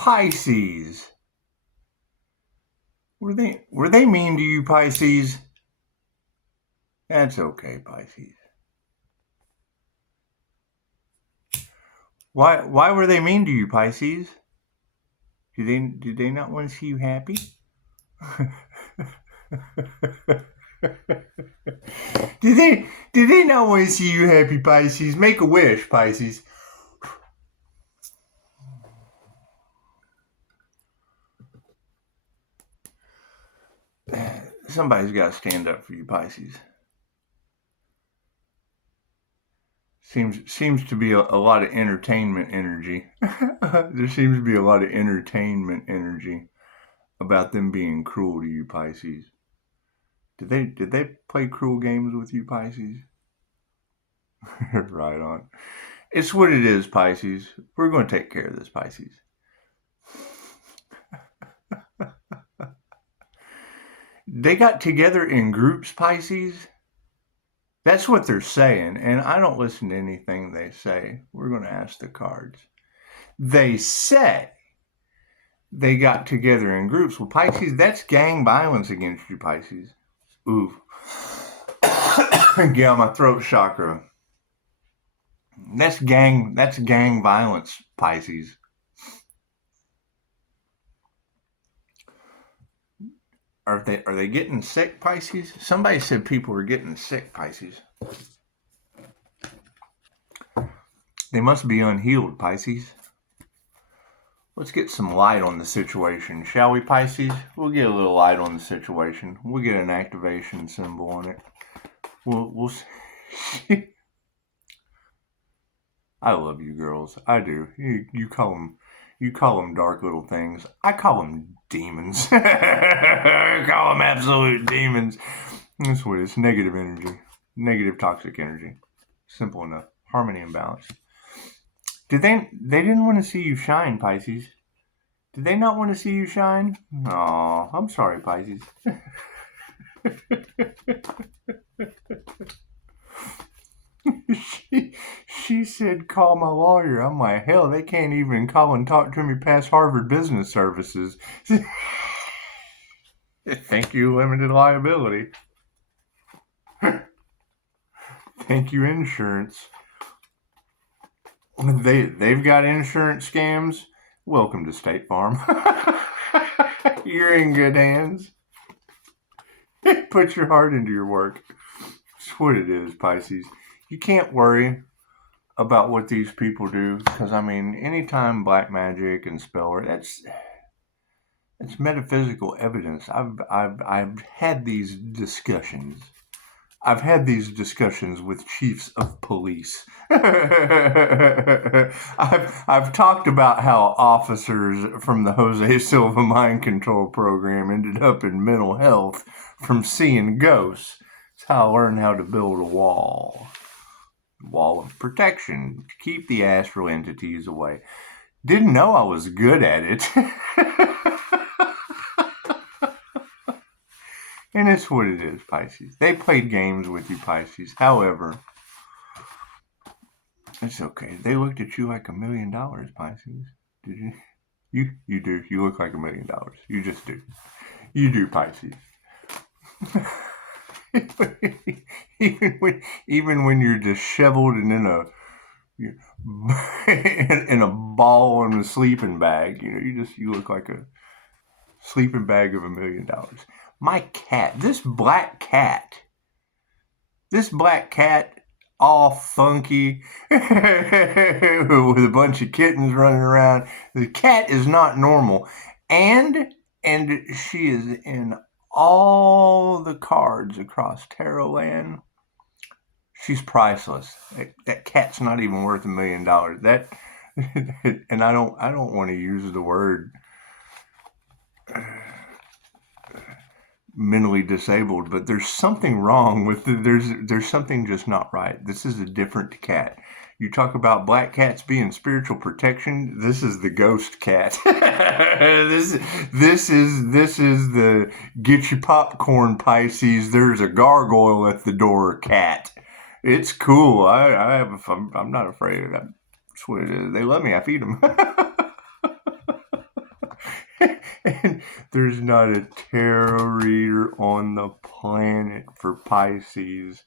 Pisces. Were they mean to you, Pisces? That's okay, Pisces. Why were they mean to you, Pisces? Did they not want to see you happy? Did they not want to see you happy, Pisces? Make a wish, Pisces. Somebody's got to stand up for you, Pisces. Seems to be a lot of entertainment energy. There seems to be a lot of entertainment energy about them being cruel to you, Pisces. Did they play cruel games with you, Pisces? Right on. It's what it is, Pisces. We're going to take care of this, Pisces. They got together in groups, Pisces. That's what they're saying, and I don't listen to anything they say. We're going to ask the cards. They say they got together in groups. Well, Pisces, that's gang violence against you, Pisces. Ooh. Get out my throat chakra. That's gang violence, Pisces. Are they getting sick, Pisces? Somebody said people were getting sick, Pisces. They must be unhealed, Pisces. Let's get some light on the situation, shall we, Pisces? We'll get a little light on the situation. We'll get an activation symbol on it. We'll see. I love you girls. I do. You call them dark little things. I call them demons. I call them absolute demons. That's what it's. Negative energy. Negative toxic energy. Simple enough. Harmony and balance. They didn't want to see you shine, Pisces. Did they not want to see you shine? Aw, I'm sorry, Pisces. She said, call my lawyer. I'm like, hell, they can't even call and talk to me past Harvard Business Services. Thank you, limited liability. Thank you, insurance. They've got insurance scams. Welcome to State Farm. You're in good hands. Put your heart into your work. That's what it is, Pisces. You can't worry about what these people do, because I mean, anytime black magic and spell work, that's metaphysical evidence. I've had these discussions. I've had these discussions with chiefs of police. I've talked about how officers from the Jose Silva mind control program ended up in mental health from seeing ghosts. It's how I learned how to build a wall of protection to keep the astral entities away. Didn't know I was good at it. And it's what it is, Pisces. They played games with you, Pisces. However, it's okay. They looked at you like $1 million, Pisces. Did you? You do. You look like $1 million. You just do. You do, Pisces. even when you're disheveled and in a ball in a sleeping bag, you look like a sleeping bag of $1 million. My cat, this black cat, all funky with a bunch of kittens running around. The cat is not normal, and she is in all the cards across Tarot Land. She's priceless. That cat's not even worth $1 million. That, and I don't want to use the word mentally disabled, but there's something wrong with there's something just not right. This is a different cat. You talk about black cats being spiritual protection. This is the ghost cat. this is the get your popcorn, Pisces. There's a gargoyle at the door cat. It's cool. I'm not afraid of that. That's what it is. They love me. I feed them. There's not a tarot reader on the planet for Pisces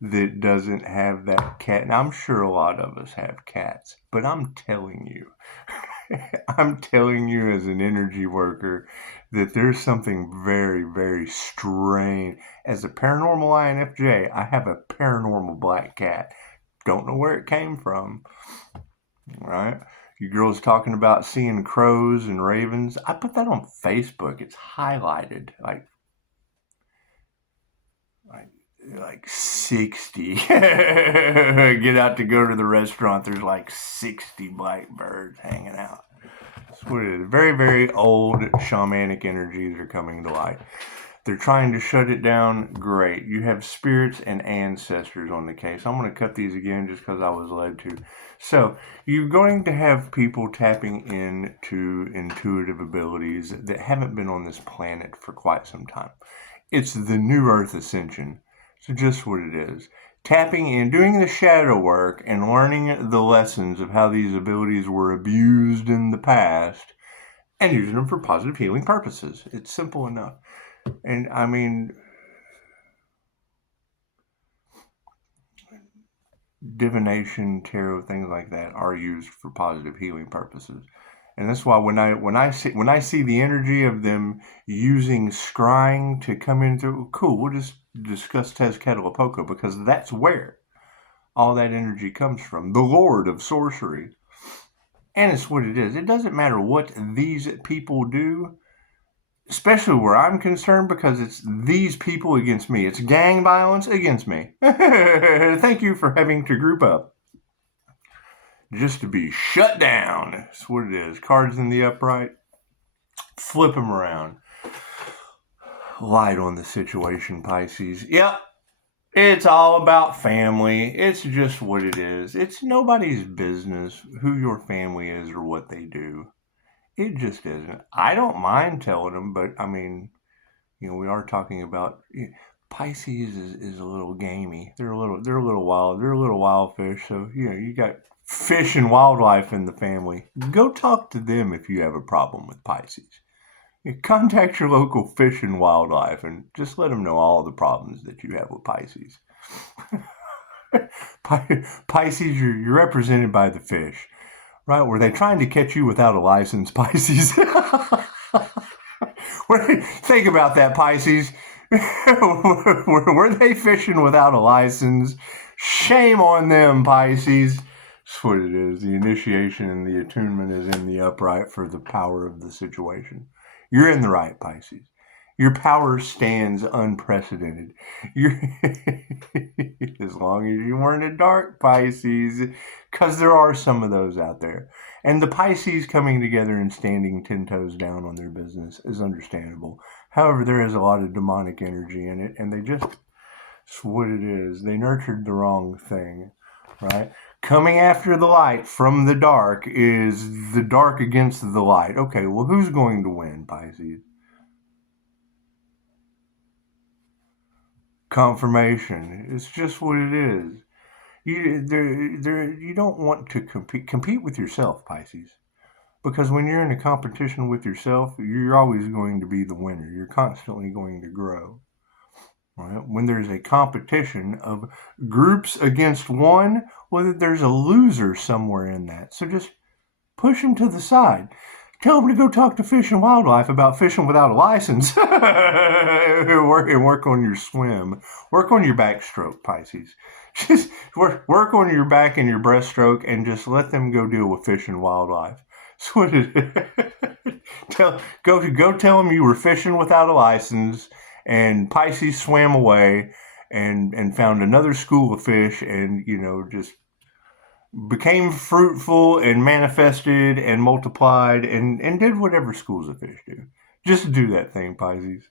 that doesn't have that cat. And I'm sure a lot of us have cats, but I'm telling you, I'm telling you as an energy worker that there's something very, very strange. As a paranormal INFJ, I have a paranormal black cat. Don't know where it came from, right? You girls talking about seeing crows and ravens. I put that on Facebook. It's highlighted like 60. Get out to go to the restaurant. There's like 60 black birds hanging out. That's what it is. Very, very old shamanic energies are coming to light. They're trying to shut it down. Great. You have spirits and ancestors on the case. I'm going to cut these again just because I was led to. So you're going to have people tapping into intuitive abilities that haven't been on this planet for quite some time. It's the New Earth Ascension. So just what it is. Tapping in, doing the shadow work, and learning the lessons of how these abilities were abused in the past, and using them for positive healing purposes. It's simple enough. And I mean, divination, tarot, things like that are used for positive healing purposes. And that's why when I see the energy of them using scrying to come into, cool, we'll just discuss Tezcatlipoca, because that's where all that energy comes from, the Lord of Sorcery. And it's what it is. It doesn't matter what these people do, especially where I'm concerned, because it's these people against me. It's gang violence against me. Thank you for having to group up just to be shut down. That's what it is. Cards in the upright. Flip them around. Light on the situation, Pisces. Yep. It's all about family. It's just what it is. It's nobody's business who your family is or what they do. It just isn't. I don't mind telling them, but I mean, we are talking about Pisces is a little gamey. They're a little wild. They're a little wild fish. So you got fish and wildlife in the family. Go talk to them if you have a problem with Pisces. Contact your local fish and wildlife and just let them know all the problems that you have with Pisces. Pisces, you're represented by the fish, right? Were they trying to catch you without a license, Pisces? Think about that, Pisces. Were they fishing without a license? Shame on them, Pisces. That's what it is. The initiation and the attunement is in the upright for the power of the situation. You're in the right, Pisces. Your power stands unprecedented. As long as you weren't a dark Pisces, because there are some of those out there. And the Pisces coming together and standing 10 toes down on their business is understandable. However, there is a lot of demonic energy in it, and it's what it is. They nurtured the wrong thing, right? Coming after the light from the dark is the dark against the light. Okay, well, who's going to win, Pisces? Confirmation. It's just what it is. You don't want to compete with yourself, Pisces. Because when you're in a competition with yourself, you're always going to be the winner. You're constantly going to grow. Right? When there's a competition of groups against one, well, there's a loser somewhere in that. So just push them to the side. Tell them to go talk to Fish and Wildlife about fishing without a license. and work on your swim. Work on your backstroke, Pisces. Just work on your back and your breaststroke, and just let them go deal with Fish and Wildlife. That's what it is. Go tell them you were fishing without a license, and Pisces swam away and found another school of fish, and just became fruitful and manifested and multiplied and did whatever schools of fish do. Just do that thing, Pisces.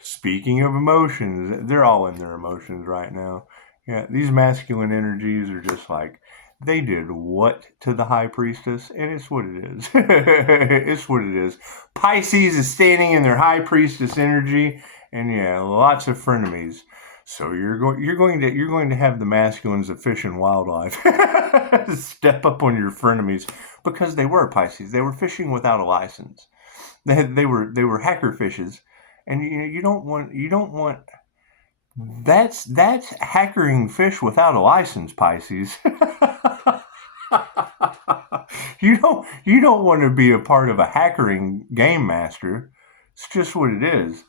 Speaking of emotions, they're all in their emotions right now. Yeah, these masculine energies are just like, they did what to the high priestess? And it's what it is. It's what it is. Pisces is standing in their high priestess energy, and lots of frenemies. So you're going to have the masculines of Fish and Wildlife step up on your frenemies, because they were Pisces. They were fishing without a license. They were hacker fishes, and you don't want that's hackering fish without a license, Pisces. You don't want to be a part of a hackering game master. It's just what it is.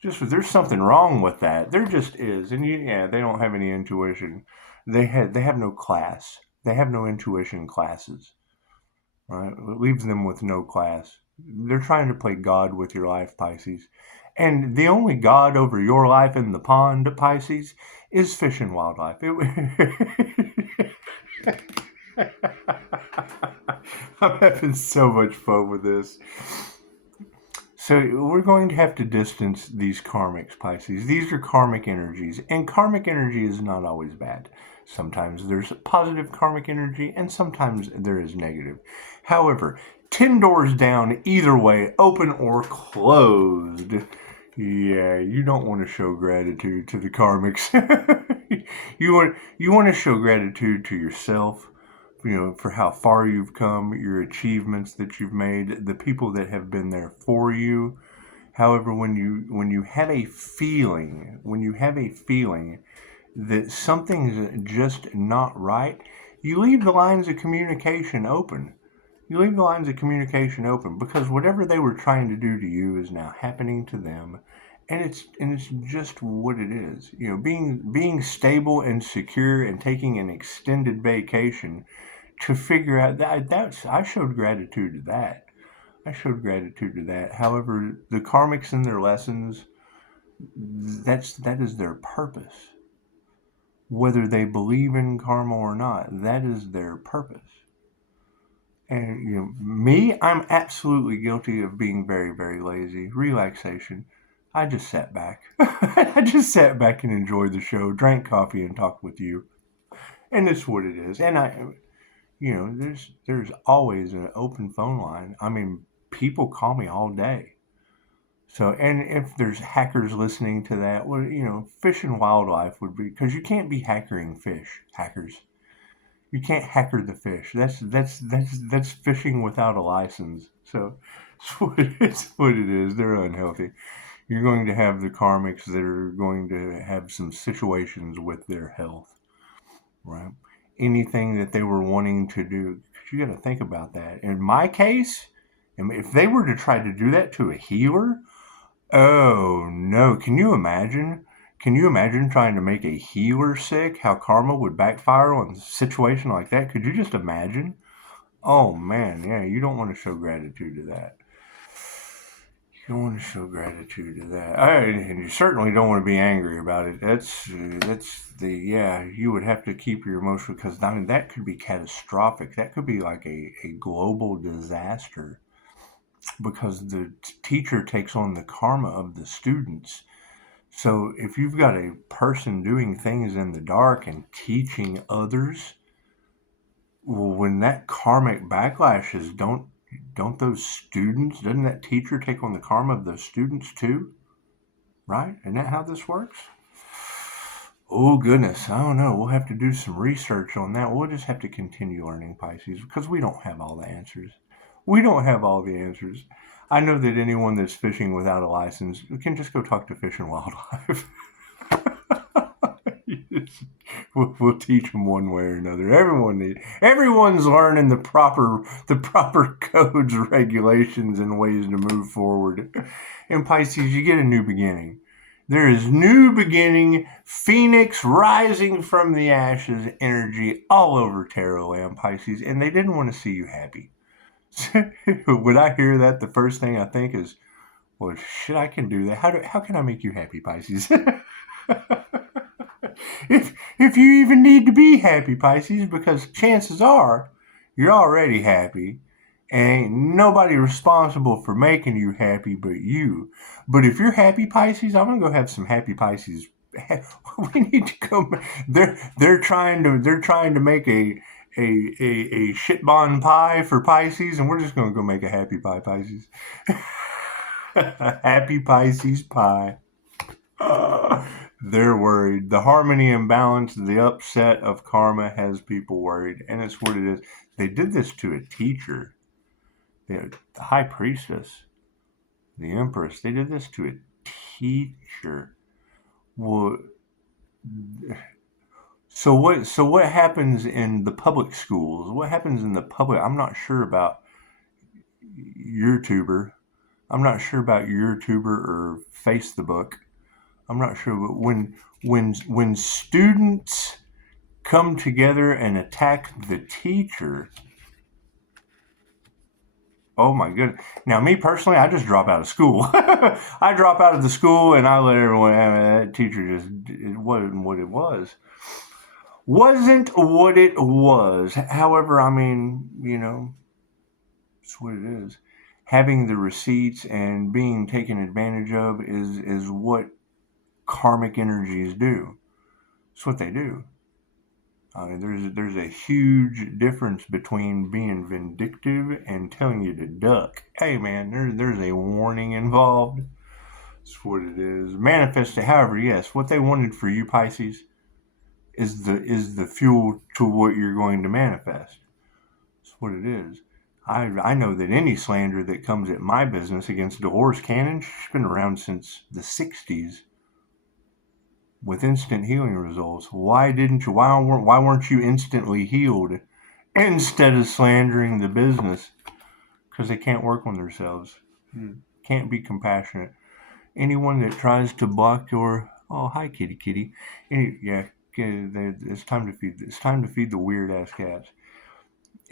Just there's something wrong with that. There just is, and they don't have any intuition. They have no class. They have no intuition classes. Right? It leaves them with no class. They're trying to play God with your life, Pisces. And the only God over your life in the pond, Pisces, is fish and wildlife. I'm having so much fun with this. So we're going to have to distance these karmics, Pisces. These are karmic energies, and karmic energy is not always bad. Sometimes there's positive karmic energy, and sometimes there is negative. However, 10 doors down either way, open or closed. Yeah, you don't want to show gratitude to the karmics. you want to show gratitude to yourself, for how far you've come, your achievements that you've made, the people that have been there for you. However, when you have a feeling, that something's just not right, you leave the lines of communication open. Because whatever they were trying to do to you is now happening to them, and it's just what it is. Being stable and secure and taking an extended vacation to figure out I showed gratitude to that. However, the karmics and their lessons, that is their purpose. Whether they believe in karma or not, that is their purpose. And me, I'm absolutely guilty of being very, very lazy. Relaxation. I just sat back. I just sat back and enjoyed the show, drank coffee, and talked with you. And it's what it is. And there's always an open phone line. I mean, people call me all day. So, and if there's hackers listening to that, well, fish and wildlife would be, because you can't be hackering fish, hackers. You can't hacker the fish. That's fishing without a license. So, it's what it is. They're unhealthy. You're going to have the karmics that are going to have some situations with their health, right? Anything that they were wanting to do, you got to think about that. In my case, if they were to try to do that to a healer, oh no! Can you imagine? Can you imagine trying to make a healer sick? How karma would backfire on a situation like that? Could you just imagine? Oh man, yeah, you don't want to show gratitude to that. You don't want to show gratitude to that. And you certainly don't want to be angry about it. You would have to keep your emotion, because that could be catastrophic. That could be like a global disaster, because the teacher takes on the karma of the students. So if you've got a person doing things in the dark and teaching others, well, when that karmic backlash is, doesn't that teacher take on the karma of those students too? Right? Isn't that how this works? Oh goodness, I don't know. We'll have to do some research on that. We'll just have to continue learning, Pisces, because we don't have all the answers. I know that anyone that's fishing without a license can just go talk to Fish and Wildlife. We'll teach them one way or another. Everyone's learning the proper codes, regulations, and ways to move forward. In Pisces, you get a new beginning. There is new beginning, phoenix rising from the ashes energy all over Tarot Land, Pisces, and they didn't want to see you happy. When I hear that, the first thing I think is, well, shit, I can do that. How can I make you happy, Pisces? if you even need to be happy, Pisces, because chances are you're already happy, and ain't nobody responsible for making you happy but you. But if you're happy, Pisces, I'm gonna go have some happy Pisces. We need to go. They're trying to make a shit bon pie for Pisces, and we're just gonna go make a happy pie, Pisces. Happy Pisces pie. They're worried. The harmony and balance, the upset of karma has people worried, and it's what it is. They did this to a teacher, the high priestess. The Empress. They did this to a teacher. Well, so what happens in the public schools? What happens in the public? I'm not sure about YouTuber. I'm not sure about YouTuber or Facebook. I'm not sure, but when students come together and attack the teacher, oh my goodness. Now, me personally, I just drop out of school. I drop out of the school and I let everyone have it. That teacher just, it wasn't what it was. Wasn't what it was. However, I mean, it's what it is. Having the receipts and being taken advantage of is what karmic energies do. It's what they do. I mean, there's a huge difference between being vindictive and telling you to duck. Hey, man, there's a warning involved. That's what it is. Manifest it. However, yes, what they wanted for you, Pisces, is the fuel to what you're going to manifest. That's what it is. I know that any slander that comes at my business against Dolores Cannon, she's been around since the 60s. With instant healing results. Why weren't you instantly healed instead of slandering the business? Because they can't work on themselves. Can't be compassionate. Anyone that tries to block your hi kitty. It's time to feed the weird ass cats.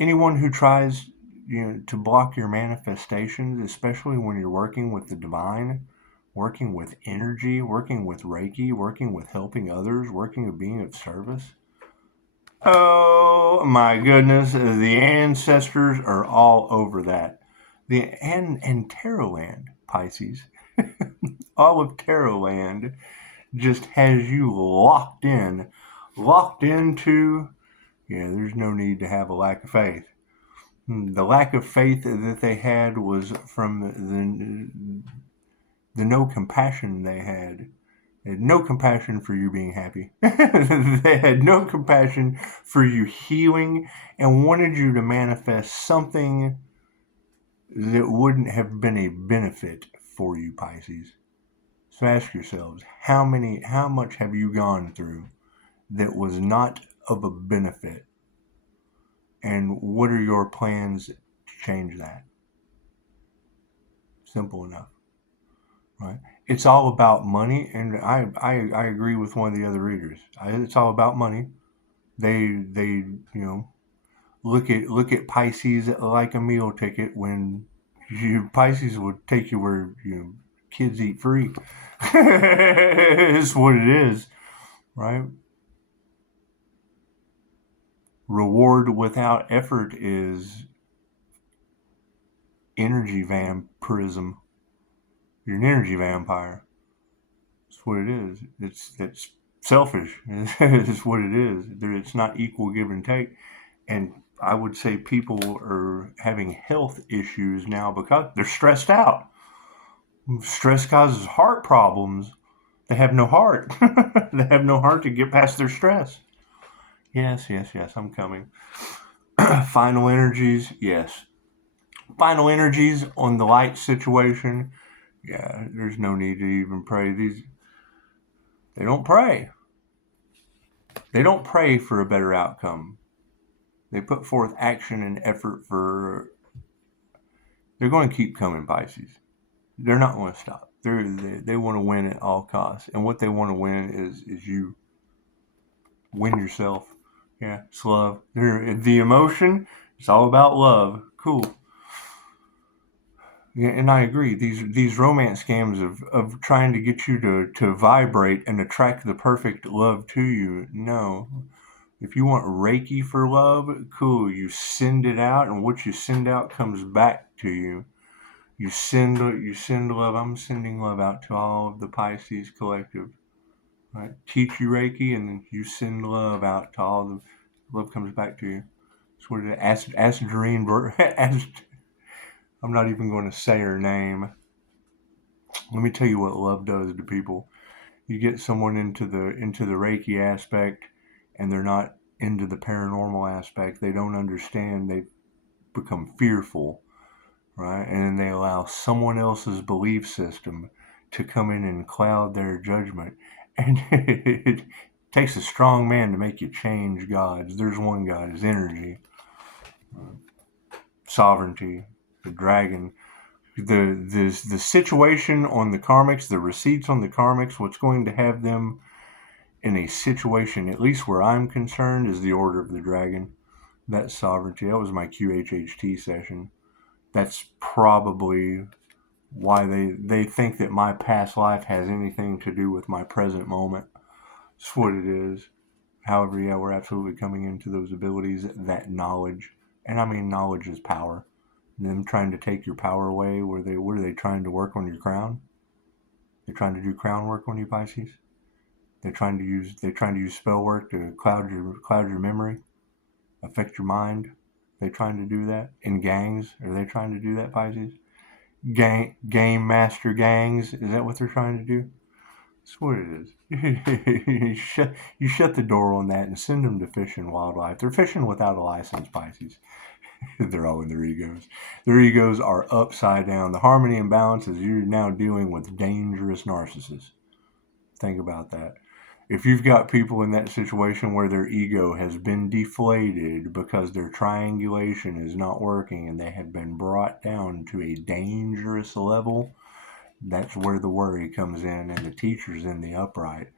Anyone who tries to block your manifestations, especially when you're working with the divine, working with energy, working with Reiki, working with helping others, working with being of service. Oh my goodness, the ancestors are all over that. And Tarotland, Pisces, all of Tarotland just has you locked into, there's no need to have a lack of faith. The lack of faith that they had was from the no compassion they had. They had no compassion for you being happy. They had no compassion for you healing and wanted you to manifest something that wouldn't have been a benefit for you, Pisces. So ask yourselves, how much have you gone through that was not of a benefit? And what are your plans to change that? Simple enough. Right. It's all about money, and I agree with one of the other readers. It's all about money. They look at Pisces like a meal ticket when Pisces would take you where kids eat free. It's what it is, right? Reward without effort is energy vampirism. You're an energy vampire. That's what it is. That's selfish. It's what it is. It's not equal give and take. And I would say people are having health issues now because they're stressed out. Stress causes heart problems. They have no heart. They have no heart to get past their stress. Yes, I'm coming. Final energies, yes. Final energies on the light situation. Yeah, there's no need to even pray. They don't pray. They don't pray for a better outcome. They put forth action and effort they're going to keep coming, Pisces. They're not going to stop. They want to win at all costs. And what they want to win is you. Win yourself. Yeah, it's love. The emotion, it's all about love. Cool. Yeah, and I agree. These romance scams of trying to get you to vibrate and attract the perfect love to you. No. If you want Reiki for love, cool. You send it out, and what you send out comes back to you. You send love. I'm sending love out to all of the Pisces collective. Right? Teach you Reiki, and then you send love out to all the love comes back to you. That's what it is. Ask Doreen. I'm not even going to say her name. Let me tell you what love does to people. You get someone into the Reiki aspect, and they're not into the paranormal aspect. They don't understand. They become fearful, right? And then they allow someone else's belief system to come in and cloud their judgment. And it takes a strong man to make you change gods. There's one God, is energy, sovereignty, the dragon. The situation on the karmics, the receipts on the karmics, what's going to have them in a situation, at least where I'm concerned, is the Order of the Dragon. That's sovereignty. That was my QHHT session. That's probably why they think that my past life has anything to do with my present moment. It's what it is. However, yeah, we're absolutely coming into those abilities, that knowledge. And I mean, knowledge is power. Them trying to take your power away, what are they trying to work on your crown? They're trying to do crown work on you, Pisces. They're trying to use spell work to cloud your memory, affect your mind. They're trying to do that in gangs. Are they trying to do that, Pisces? Game master gangs. Is that what they're trying to do? That's what it is. you shut the door on that and send them to fish and wildlife. They're fishing without a license, Pisces. They're all in their egos. Their egos are upside down. The harmony and balance is you're now dealing with dangerous narcissists. Think about that. If you've got people in that situation where their ego has been deflated because their triangulation is not working and they have been brought down to a dangerous level, that's where the worry comes in, and the teacher's in the upright.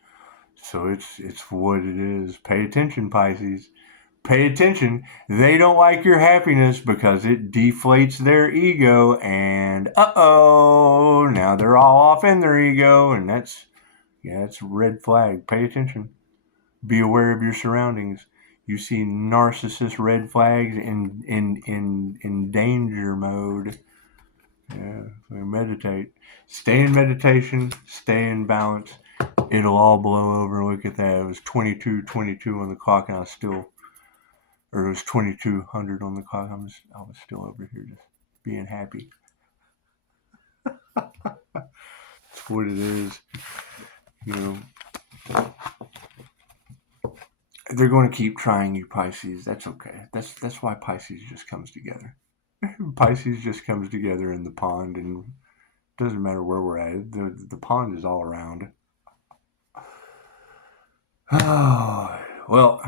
So it's what it is. Pay attention, Pisces. Pay attention. They don't like your happiness because it deflates their ego, and now they're all off in their ego, and it's a red flag. Pay attention. Be aware of your surroundings. You see narcissist red flags in danger mode. Yeah, meditate. Stay in meditation. Stay in balance. It'll all blow over. Look at that. It was 22:22 on the clock, and it was 2200 on the clock. I was still over here just being happy. That's what it is. You know, they're going to keep trying you, Pisces. That's okay. That's why Pisces just comes together. Pisces just comes together in the pond, and it doesn't matter where we're at. The pond is all around. Well,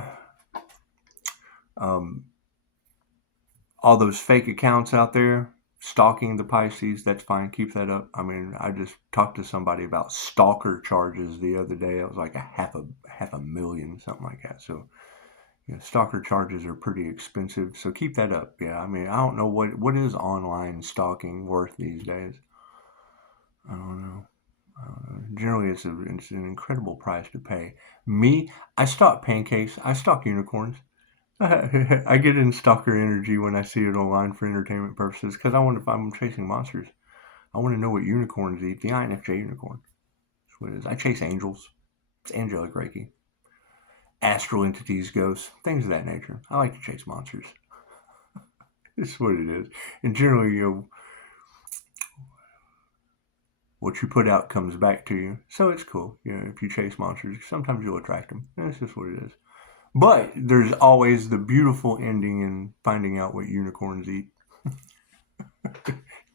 all those fake accounts out there stalking the Pisces, that's fine. Keep that up. I mean, I just talked to somebody about stalker charges the other day. It was like half a million, something like that. So, stalker charges are pretty expensive. So keep that up. Yeah, I mean, I don't know what is online stalking worth these days. I don't know. Generally, it's an incredible price to pay. Me, I stalk pancakes. I stalk unicorns. I get in stalker energy when I see it online for entertainment purposes because I want to, if I'm chasing monsters, I want to know what unicorns eat. The INFJ unicorn. That's what it is. I chase angels. It's angelic Reiki. Astral entities, ghosts, things of that nature. I like to chase monsters. It's what it is. And generally, what you put out comes back to you. So it's cool. If you chase monsters, sometimes you'll attract them. That's just what it is. But there's always the beautiful ending in finding out what unicorns eat.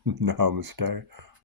Namaste.